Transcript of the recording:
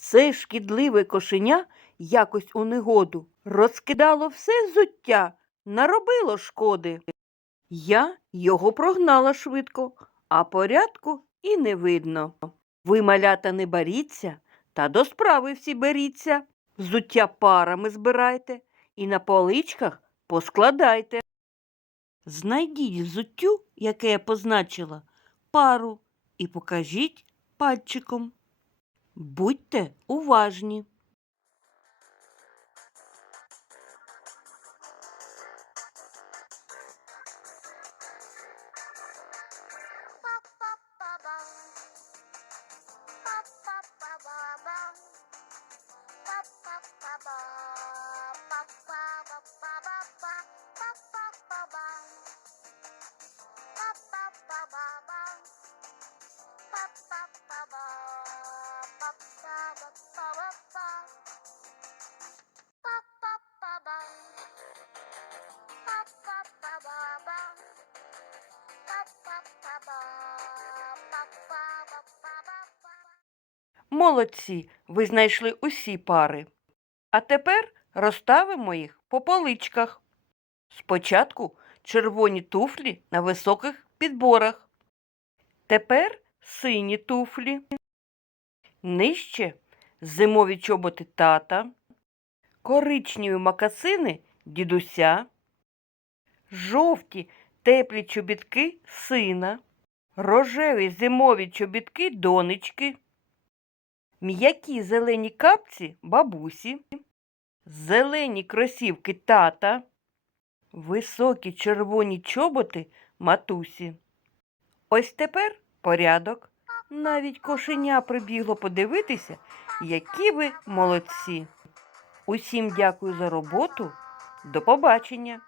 Це шкідливе кошеня якось у негоду розкидало все зуття, наробило шкоди. Я його прогнала швидко, а порядку і не видно. Ви, малята, не боріться, та до справи всі беріться. Взуття парами збирайте і на поличках поскладайте. Знайдіть взуттю, яке я позначила, пару і покажіть пальчиком. Будьте уважні. Молодці, ви знайшли усі пари. А тепер розставимо їх по поличках. Спочатку червоні туфлі на високих підборах. Тепер сині туфлі. Нижче зимові чоботи тата, коричневі макасини дідуся, жовті теплі чобітки сина, рожеві зимові чобітки донечки м'які зелені капці бабусі, зелені кросівки тата, високі червоні чоботи матусі. Ось тепер порядок. Навіть кошеня прибігло подивитися, які ви молодці. Усім дякую за роботу. До побачення!